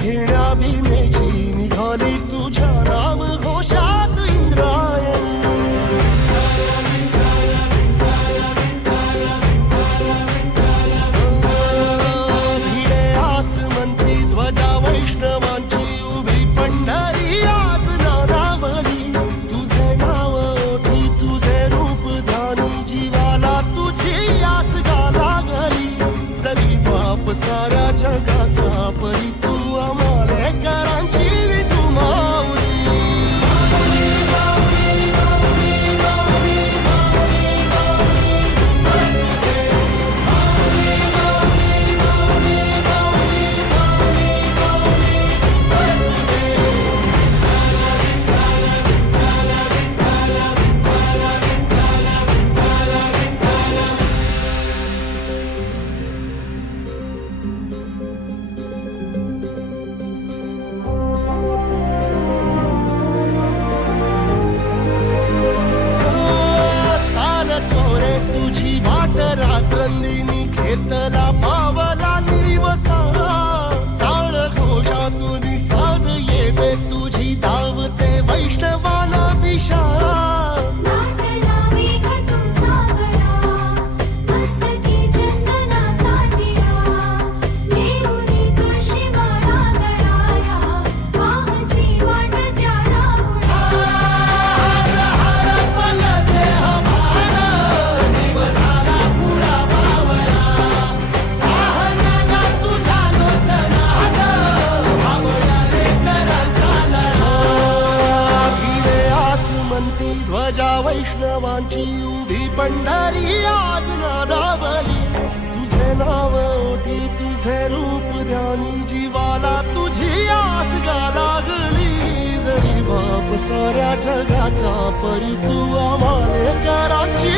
घेण्या भीमेची निघाली तुझ्या नाम घोषात इंद्रायणी. भिडे आसमंती ध्वजा वैष्णवांची उभी पंढरी आज नादावली. तुझे नाव ओठी तुझे रूप ध्यानी जीवाला तुझी आस गा लागली. जरी बाप साऱ्या जगाचा परी तू आमालेकरांची विठू माऊली. तुझी वाट रात्रंदिनी घेतला पावला दिवसा. टाळ घोषातून साध येते तुझी धावते वैष्णवाला दिशा. ध्वजा वैष्णवांची उभी पंढरी आज नादावली. तुझे नाव ओठी तुझे रूप ध्यानी जीवाला तुझी आस गा लागली. जरी बाप साऱ्या जगाचा परी तू आमालेकरांची